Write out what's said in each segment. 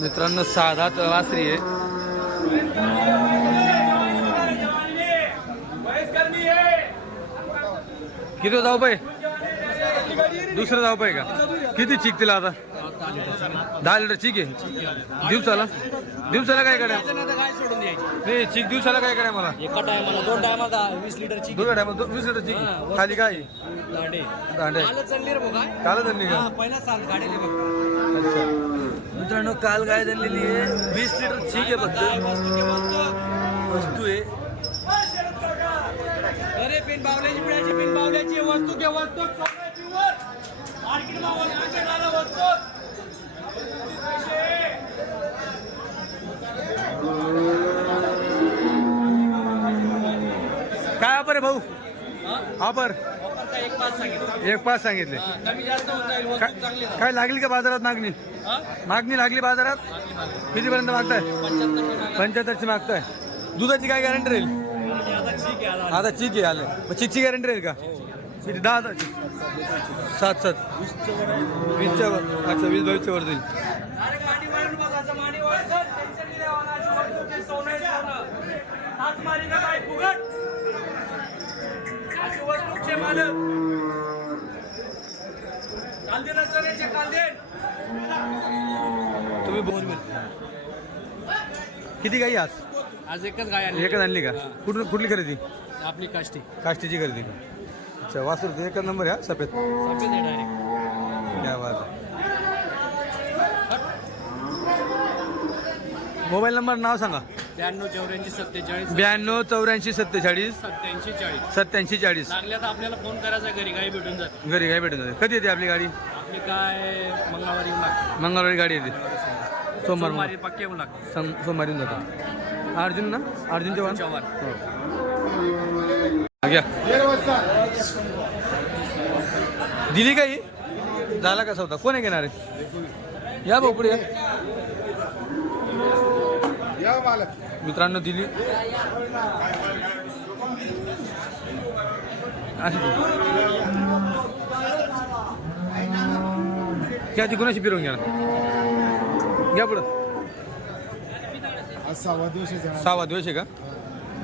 मित्रांनो साधा वासरी आहे. किती जाऊ पाय दुसरं जाऊ पाय का? किती चिक तिला आता? दहा लिटर चिक आहे. दिवसाला? दिवसाला काय करा काय सोडून द्यायची नाही चिक दिवसाला काय करा मला? दोन टायमाला वीस लिटरची दोन टायम वीस लिटर चिक खाली काय? दांडे दांडे काल धरली का? पहिला सांग गाडीले बघ. अच्छा. मित्रांनो काल गाय धरलेली आहे? वीस लिटर चिक आहे फक्त. वस्तू आहे. वस्तू घे वस्तू काय ऑफर आहे भाऊ? ऑफर? एक पाच सांगितलं. एक पाच सांगितले. कमी जास्त होऊन जाईल वस्तू काय लागली का बाजारात मागणी? हा? मागणी लागली बाजारात? कितीपर्यंत मागताय? पंच्याहत्तर पंच्याहत्तरची मागताय. दुधाची काय गॅरंटी राहील? आता ठीक आहे चिक आहे आलं. मग चिकची गॅरंटी राहील का? किती दहा हजारची सात सात. वीसच्या वर अच्छा वीस बावीसच्या वर जाईल तुम्ही बोल. किती काही आज? आज एकच गाय आली एकच आणली का? कुठून कुठली खरेदी? आपली काष्टी. काष्टीची खरेदी का? अच्छा वासरू एकच नंबर आहे हा, सफेद. सफेद आहे डायरेक्ट क्या बात आहे. मोबाईल नंबर नाव सांगा. ब्याण्णव चौऱ्याऐंशी सत्तेचाळीस. ब्याण्णव चौऱ्याऐंशी सत्तेचाळीस. सत्याऐंशी चाळीस. सत्याऐंशी चाळीस. लागल्या तर आपल्याला फोन करायचा घरी गाय भेटून जाते. घरी काय भेटून जाते. कधी येते आपली गाडी? आपली काय मंगळवारी येऊन लागते. मंगळवारी गाडी येते. सोमवार सोमवारी पक्के येऊन लागते. सं- सोमवारी येऊन जातात अर्जुन ना? अर्जुन चव्हाण? चव्हाण. हा, घ्या दिली काही झाला का सौदा? कोण आहे घेणार आहे? या भाऊ पुढे या. मित्रांनो दिली. अशी ती. घ्या ती कोणाशी फिरवून घ्या ना. घ्या पुढं. सहावा दिवस आहे जरा. सहावा दिवस आहे का?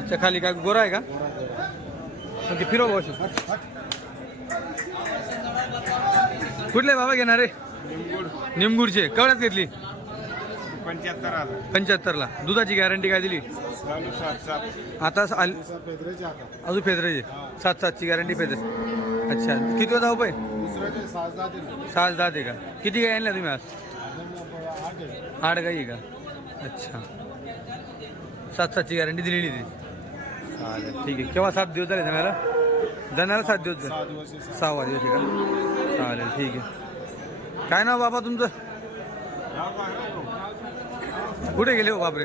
अच्छा खाली काय गोरा आहे का? मग ते फिरव भाऊ कुठले बाबा घेणार आहे? निमगुडचे. केवढ्यात घेतली? पंच्याहत्तर पंच्याहत्तरला. दुधाची गॅरंटी काय दिली? चालू सात सात. आता स- आल- दिवसा पेदरेचे आता. अजून फेदराची? सात सातची गॅरंटी फेदर. अच्छा किती होता रुपये दुसऱ्याचे सहा सहा दहा ते का? किती गाय आणल्या तुम्ही आज? अजून आपण आठ आहे. आठ गाई आहे का? अच्छा. सात सातची गॅरंटी दिलेली ती चालेल ठीक आहे. केव्हा सात दिवस झाले जाण्याला जाण्याला सात दिवस झाले. सहावा दिवस आहे का? चालेल ठीक आहे. काय नाव बाबा तुमचं? कुठे गेले हो बापरे?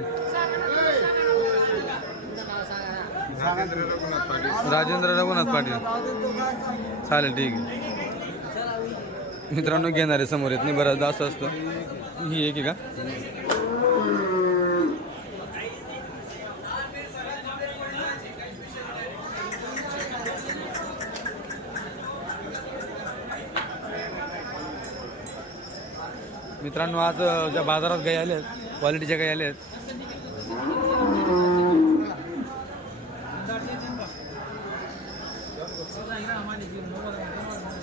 राजेंद्र रघुनाथ पाटील. चालेल ठीक आहे. मित्रांनो घेणारे समोर येत नाही बऱ्याचदा असं असतं. ही एक आहे का? मित्रांनो आज ज्या बाजारात गाई आल्या आहेत क्वालिटीच्या गाई आल्या आहेत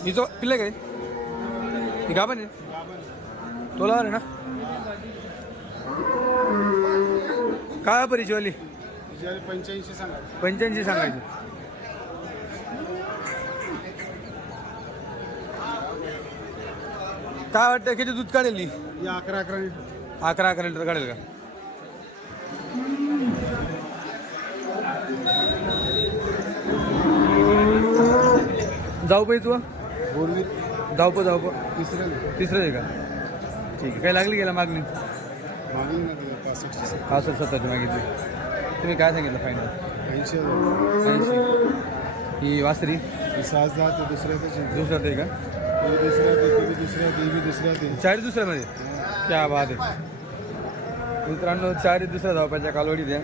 हिचो पिल्ले काय ही गाबन आहे. तोला आहे ना. काय परिचयवाली तिची पंच्याऐंशी सांगा पंच्याऐंशी सांगायची. काय वाटतं किती दूध काढेल ही? ही अकरा अकरा लिटर. अकरा अकरा लिटर काढेल का? जाऊ पाहिजे तू बोरवी जाऊ प जाऊ प. तिसऱ्या तिसरं आहे का? ठीक आहे. काय लागली गेला मागणी? मागली ना तिला पासष्ट सत्तरची मागितली. तुम्ही काय सांगितलं फायनल ऐंशी हजार. ही वासरी? ही सहा दहा ते दुसऱ्या त्याची. आहे का? चारी दुसऱ्यामध्ये क्या बात आहे. मित्रांनो चारी दुसऱ्या धावपाच्या कालवडी द्या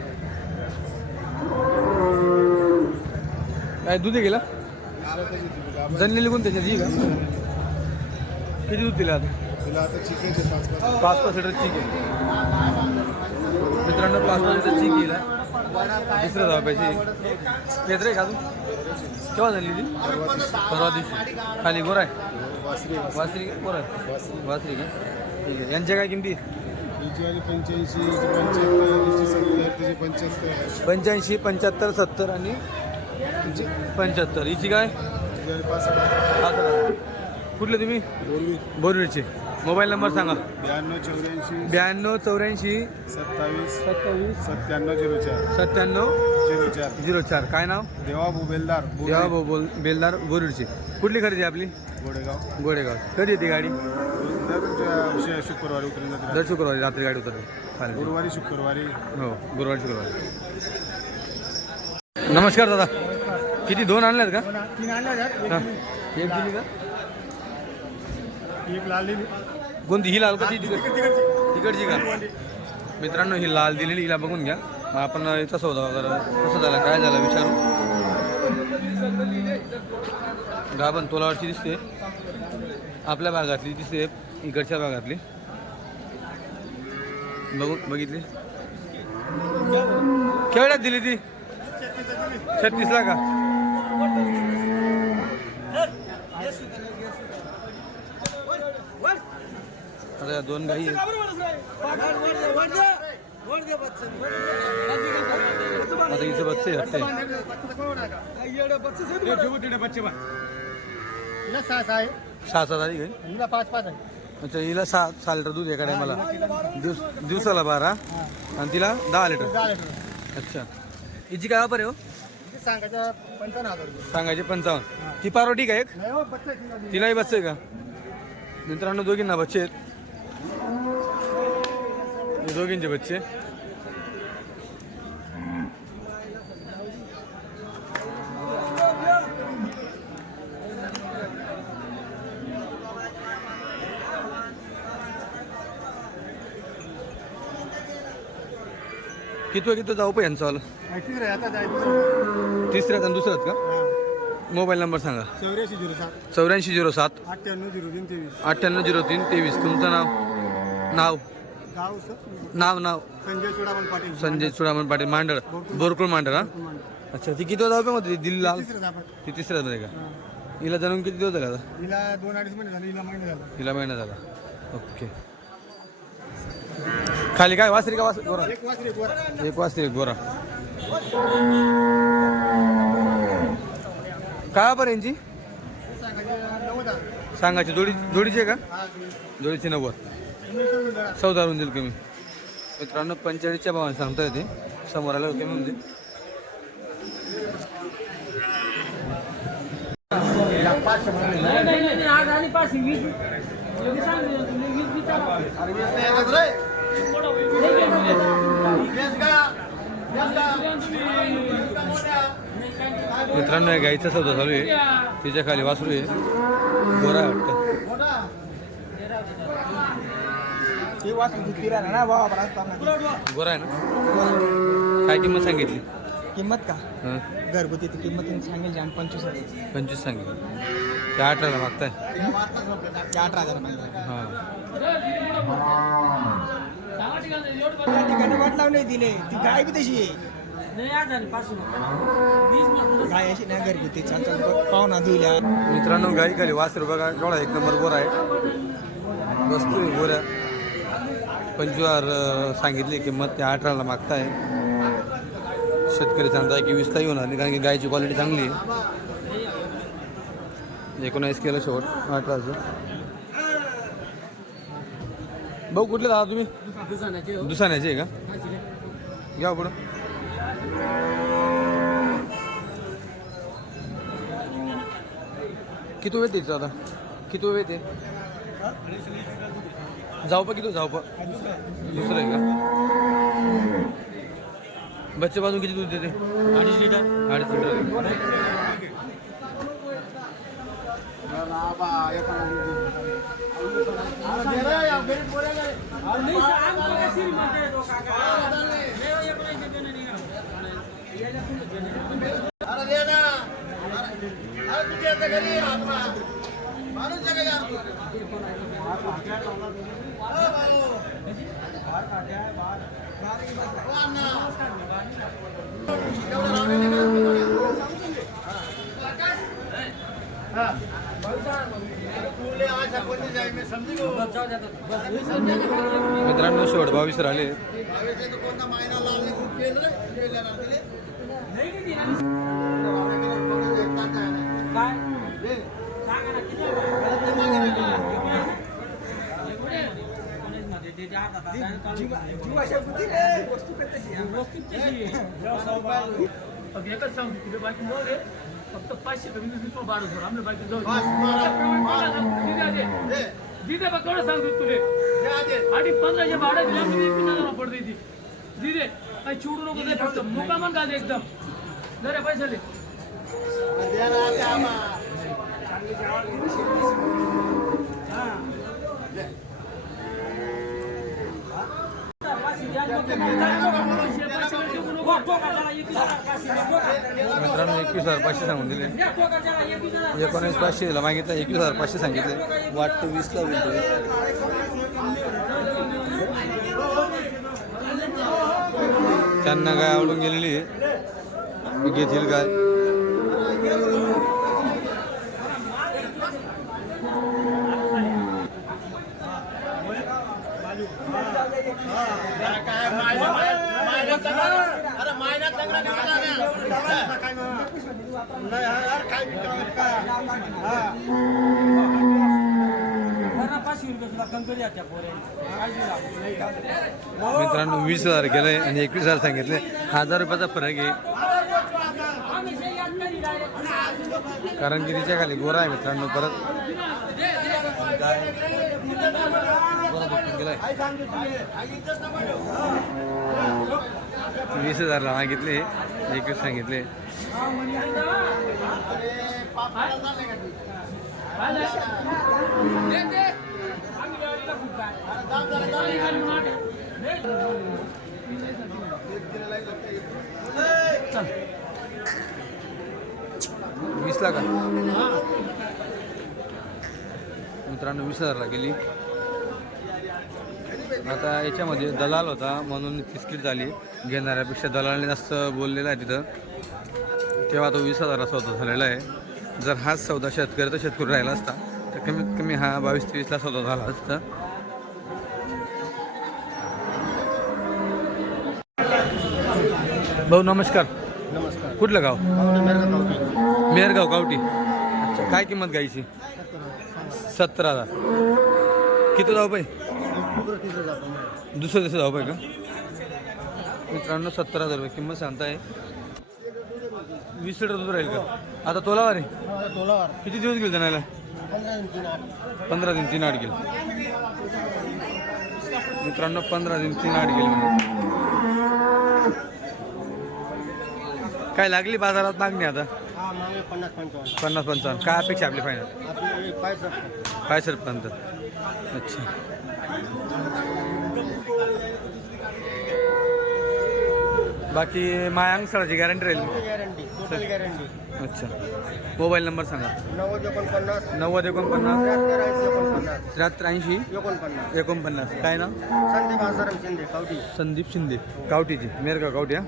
काय दूध गेला? त्याची. जनलेली कोण त्याच्यात ही का? किती दूध दिलं आता? चिकन पाच पाच. लिटर चिक आहे मित्रांनो पाच पाच लिटर चिक येईल दुसऱ्या धावपायची पेत्र आहे का तू केव्हा झाली ती परवा दिवशी. खाली गोर आहे. वासरी वासरी. वासरी का? ठीक आहे. यांच्या काय किमती? हिची पंच्याऐंशी पंच्याहत्तर पंच्याहत्तर. पंच्याऐंशी पंच्याहत्तर सत्तर आणि पंच्याहत्तर. हिची काय? हा कुठले तुम्ही? पूर्वी बोरवीरचे मोबाईल नंबर सांगा. ब्याण्णव चौऱ्याऐंशी ब्याण्णव चौऱ्याऐंशी सत्तावीस सत्तावीस सत्त्याण्णव झिरो चार. सत्त्याण्णव झिरो चार. झिरो चार. काय नाव? देवा बुबेलदार देवा भाऊ बोल बेलदार बोरवीरची कुठली खरेदी आपली? गोडेगाव. गोडेगाव. कधी येते गाडी? दर शुक्रवारी उतरून जाते दर शुक्रवारी रात्री गाडी उतरते. चालेल. गुरुवारी शुक्रवारी. हो गुरुवारी शुक्रवारी. नमस्कार दादा. किती दोन आणल्यात का? तीन आणल्या. एक दिली. का? एक लाल कोणती? ही लाल का ती तिकड तिकडची का? मित्रांनो ही लाल दिलेली हिला बघून घ्या. मग आपण याचा सौदा वगैरे कसं झाला काय झालं विचारू? गाभण तोलावरची दिसते. आपल्या भागातली दिसते इकडच्या भागातली. बघू बघितली? केवढ्यात दिली ती? छत्तीसला का? आता दोन गाई आहेत. आता हिचं बच्चे हट्टे सहा सात आधी गाई अच्छा हिला सहा सहा लिटर दूध एका टायमाला दिवस दिवसाला बारा. आणि तिला दहा लिटर. अच्छा. हिची काय वापर आहे हो? सांगायचे पंचावन्न. ती पारोटी का एक? तिलाही बसते आहे का? मित्रांनो दोघींना बच्चे आहेत. हे दोघींचे बच्चे किती किती जाऊ पण यांचं तिसऱ्यात आणि दुसऱ्यात का मोबाईल नंबर सांगा चौऱ्याऐंशी झिरो सात चौऱ्याऐंशी झिरो सात अठ्ठ्याण्णव झिरो तीन तेवीस अठ्ठ्याण्णव झिरो तीन तेवीस तुमचं नाव नाव गाव नाव नाव. संजय चुडामन पाटील. संजय चुडामण पाटील मांडळ. बोरकुळ मांडळ हा? अच्छा ती किती जाऊ मध्ये? दिल्ली लाल? तिसरं आपण ती तिसऱ्यात मध्ये का? हिला जाणून किती दिवस झाला हिला दोन अडीच महिने झाले हिला महिने झाला. हिला महिना झाला. ओके. खाली काय वासरी का वास गोरा? एक वासरी एक गोरा. काय बरं यांची. सांगायची जोडी जोडीची का? जोडीची नव्वद. चौदा होऊन देईल कमी. मित्रांनो पंचेचाळीसच्या भावाने सांगता येते समोर आलं कमी होऊन जाईल. मित्रांनो गाईचा सौदा चालू आहे. तिच्या खाली वासरू आहे. गोरा गोरा आहे ना काय किंमत सांगितली? किंमत का? हं, घरगुती ती किंमत तुम्ही सांगेल जाण पंचवीस हजार पंचवीस सांगितली. त्या अठराला मागताय? ते अठरा हजार मागितलं. हां. त्या ठिकाणी वाट लावून दिले. ती गाय बी तशी आहे. गाय अशी नाही घरगुती. छान छान. पाहुणा धुईल्या मित्रांनो गाई खाली वासरू बघा. डोळा एक नंबर गोरा आहे. वस्तू आहे गोऱ्या. अं, सांगितली किंमत त्या अठराला मागताय. शेतकरी सांगताय की वीसताही होणार नाही कारण की गायची क्वालिटी चांगली आहे. एकोणावीस केलं शेवट अठराचं. भाऊ कुठले दादा तुम्ही? दुसऱ्याचे दुसाण्याचे आहे का? घ्या पुढं. किती वेळ तिचं आता? किती वेळ येते? जाऊ पा किती? जाऊ पा दुसरं आहे का? बच्चे बाजू किती दूध देते? अडीच लिटर. अडीच लिटर. मित्रांनो शेवट बावीस राहिले. काय? एकच सांगतो बाकी फक्त पाचशे कमी वीस रुपये सोड आमच्या बाकी जाऊ दिदे बघ केवढं सांगतो तुले आणि पंधराशे भाडं दिलं मी एक पडते ती दिदे काही चिडू नको दे फक्त मुकामन का एकदम जरे पैसे दे पाचशे पाचशे टिकू नको मित्रांनो एकवीस हजार पाचशे सांगून दिले. एकोणीस पाचशे दिला मागितलं एकवीस हजार पाचशे सांगितले. वाटतं वीसला. त्यांना काय आवडून गेलेली आहे. घेतील काय पाचशे रुपये सुद्धा कमी करी त्या पोरे मित्रांनो वीस हजार केले आणि एकवीस हजार सांगितले. हजार रुपयाचा फरक आहे. कारण की तिच्या खाली गोरा आहे मित्रांनो परत. वीस हजारला मागितले. एकवीस सांगितले. वीसला का मित्रांनो वीस हजारला गेली. आता याच्यामध्ये दलाल होता म्हणून तिसकीट झाली. घेणाऱ्यापेक्षा दलालने जास्त बोललेला आहे तिथं. तेव्हा तो वीस हजारा सौदा झालेला आहे. जर हाच सौदा शेतकरी तर शेतकरी राहिला असता तर कमीत कमी हा बावीस तेवीसला सौदा झाला असता. भाऊ नमस्कार. नमस्कार. कुठलं गाव? मेहरगाव गावठी. अच्छा काय किंमत गायची सत्तर हजार. किती जाऊ पाय दुसरं दिवशी जाऊ पाय का? मित्रांनो सत्तर हजार रुपये किंमत सांगताय. वीस लिटर दूध राहील का? आता तोलावर आहे? किती दिवस गेले जाण्याला पंधरा दिन तीन आठ गेले. मित्रांनो पंधरा दिन तीन आठ गेले काय लागली बाजारात मागणी आता? हा पन्नास पंचावन्न. काय अपेक्षा आपली फायनल काय सर पर्यंत. अच्छा. बाकी माया अंगसळाची गॅरंटी राहील गॅरंटी टोटल गॅरंटी अच्छा. मोबाईल नंबर सांगा. नव्वद एकोणपन्नास नव्वद एकोणपन्नास त्र्याहत्तर ऐंशी एकोणपन्नास. त्र्याहत्तर ऐंशी एकोणपन्नास. एकोणपन्नास. काय ना संदीप आसाराम शिंदे कावटी संदीप शिंदे कावटीची मेरगाव कावटी हा?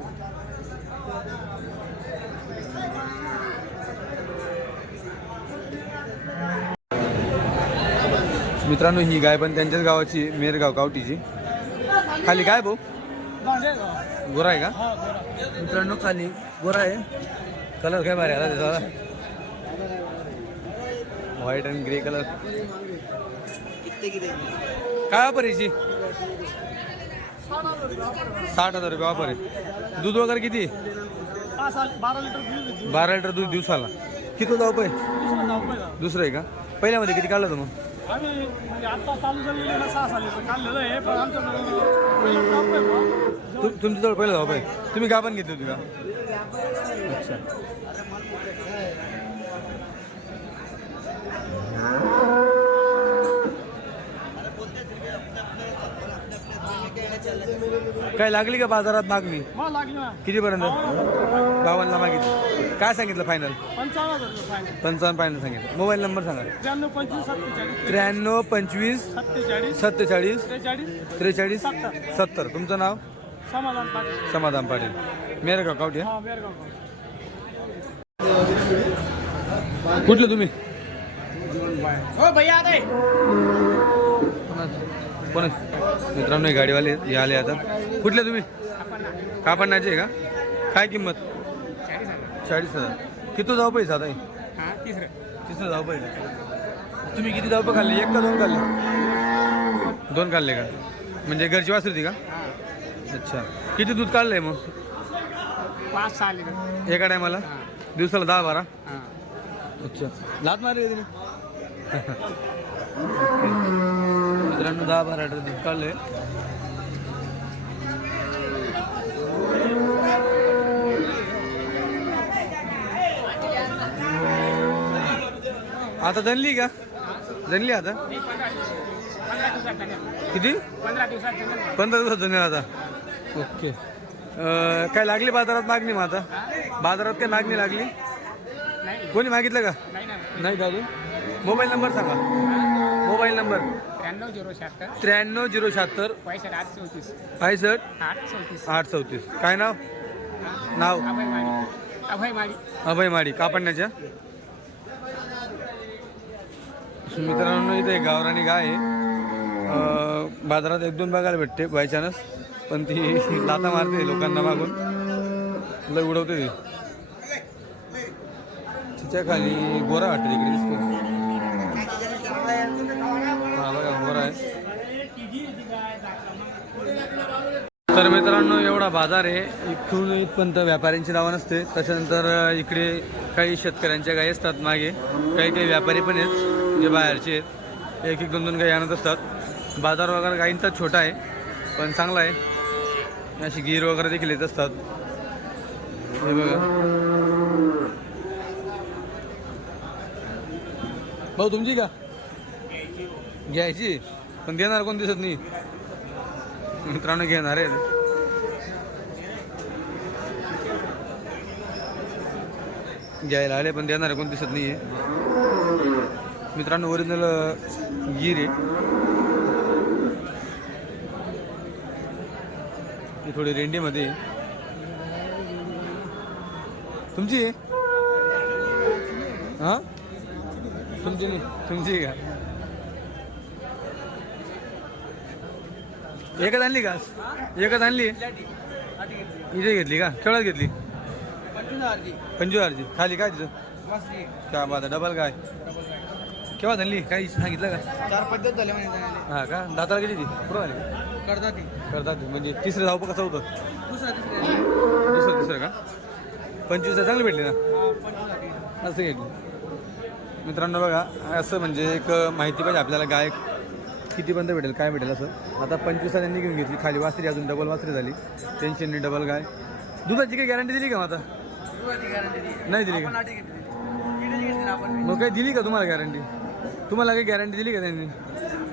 मित्रांनो ही गाय पण त्यांच्याच गावाची मेरगाव गावठीची. खाली काय भाऊ? गोरा आहे का? मित्रांनो खाली गोरा आहे. कलर काय भारी आला त्याचा? व्हाईट अँड ग्रे कलर काय वापर याची? साठ हजार रुपये वापर आहे. दूध वगैरे किती? बारा लिटर दूध बारा लिटर दूध दिवसाला. किती होता रुपये दुसरं दुसरं आहे का? पहिल्यामध्ये किती काढलं होतं मग? आम्ही म्हणजे आता चालू झालेलं ना सहा सालीचं काढलेलं आहे पण आमच्या पहिलं आहे तुमच्याजवळ पहिलं धाव आहे. तुम्ही गाभण घेतली होती का? अच्छा. काय लागली का बाजारात मागणी? लागली ना. कितीपर्यंत? बावनला मागितली. काय सांगितलं फायनल पंचावन्न हजार रुपये फायनल पंचावन्न फायनल सांगितलं. मोबाईल नंबर सांगा. त्र्याण्णव पंचवीस सत्तेचाळीस. त्र्याण्णव पंचवीस सत्तेचाळीस सत्तेचाळीस त्रेचाळीस त्रेचाळीस सत्तर. सत्तर. तुमचं नाव? समाधान पाटील. समाधान पाटील. मेरगाव कावटी हा? बेरगाव कुठलं तुम्ही? हो भैया आता कोण मित्रांनो हे गाडीवाले हे आले आता. कुठले तुम्ही? कापडण्याचे का? काय किंमत? चाळीस हजार. किती जाऊ पैसा आता? हे? तिसरं. जाऊ पैसा. तुम्ही किती जाऊ खाल्ले? एक का दोन खाल्ले? दोन खाल्ले का? म्हणजे घरची वासरी होती का? अच्छा. किती दूध काढलंय मग? पाच सहा लिटर. एका टायमाला? दिवसाला दहा बारा? अच्छा. लात मारली तिने मित्रांनो दहा बारा लिटर दूध काढलंय. आता जनली का? जनली आता? किती? पंधरा दिवसात पंधरा दिवसात जण आता. ओके. काय लागली बाजारात मागणी मग आता? बाजारात काय मागणी लागली? कोणी मागितलं का? नाही अजून? मोबाईल नंबर सांगा. Mobile number. त्र्याण्णव झिरो शहात्तर. त्र्याण्णव झिरो शहात्तर पैसे आठ चौतीस. काय नाव? नाव? अभय माळी अभय माळी अभय माडी कापडण्याच्या? मित्रांनो इथे एक गावरानी गाय आहे. बाजारात एक दोन बघायला भेटते बाय चान्स पण ती लाता मारते लोकांना मागून. लय उडवते ती. तिच्या खाली गोरा वाटते इकडे दिसतो हा बघा गोरा आहे. तर मित्रांनो एवढा बाजार आहे. इथून इथपर्यंत व्यापाऱ्यांची नावं नसते त्याच्यानंतर इकडे काही शेतकऱ्यांच्या गायी असतात मागे. काही काही व्यापारी पण आहेत. जे बाहेरचे आहेत एक एक दोन दोन गाई आणत असतात. बाजार वगैरे गाईंचा छोटा आहे पण चांगला आहे. अशी गीर वगैरे देखील येत असतात. हे बघा. भाऊ तुमची का? घ्यायची? पण देणार कोण दिसत नाही? मित्रांनो घेणार आहे घ्यायला आले पण देणार कोण दिसत नाहीये. मित्रांनो ओरिजिनल गिर आहे. थोडी रेंडीमध्ये. तुमची हा? तुमची नाही. तुमची का? एकच आणली का? एकच आणली? इथे घेतली का? केवढ्यात घेतली? पंचवीस हजारची. खाली काय तिचं काय बात डबल काय? केव्हा आणली काही सांगितलं का? चार पद्धत झाले म्हणे हा का? दाताला किती ती? पुढं आली? करतात करतात ते. म्हणजे तिसरं धावपं कसं होतं? दुसरा दुसरं तिसरं का? पंचवीस चांगली भेटली ना? असं घेतली मित्रांनो बघा असं म्हणजे एक माहिती पाहिजे आपल्याला गाय कितीपर्यंत भेटेल काय भेटेल असं. आता पंचवीस त्यांनी घेऊन घेतली. खाली वासरी अजून डबल वासरी झाली. टेन्शन नाही डबल गाय. दुधाची काही गॅरंटी दिली का मग आता? नाही दिली का? मग काही दिली का तुम्हाला गॅरंटी तुम्हाला काही गॅरंटी दिली का त्यांनी?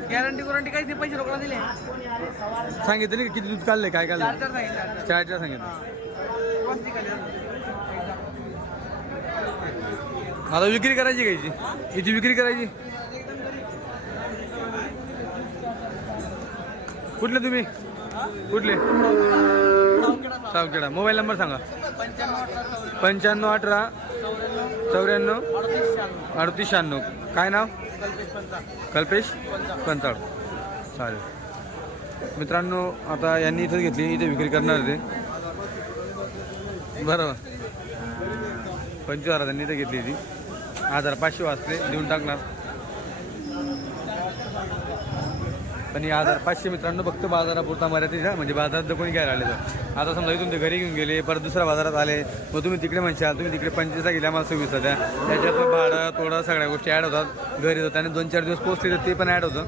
गॅरंटी गॅरंटी काहीच नाही पैसे रोकडा दिले. सांगितलं का किती दूध काढलंय काय काढलं चार सांगितलं. चार चार सांगितलं. आता विक्री करायची का हिची हिची विक्री करायची? कुठले तुम्ही? कुठले? सावखेडा. मोबाईल नंबर सांगा. पंच्याण्णव अठरा चौऱ्याण्णव. अडतीस शहाण्णव. काय नाव? कल्पेश पंचाळ. चालेल. मित्रांनो आता यांनी इथं घेतली इथे विक्री करणार ते. बरोबर. पंचवीस हजार त्यांनी इथं घेतली ती. हजार पाचशे वाजते देऊन टाकणार. पण ही हजार पाचशे मित्रांनो फक्त बाजारापुरता मर्यादित आहे. म्हणजे बाजारात जर कोणी घ्यायला आले तर आता समजा इथून ते घरी घेऊन गेले परत दुसऱ्या बाजारात आले मग तुम्ही तिकडे म्हणशाल तुम्ही तिकडे पंचवीसला गेल्या मला सव्वीस द्या त्याच्यात भाडं तोडं सगळ्या गोष्टी ॲड होतात. घरी येतात आणि दोन चार दिवस पोचले तर ते पण ॲड होतं.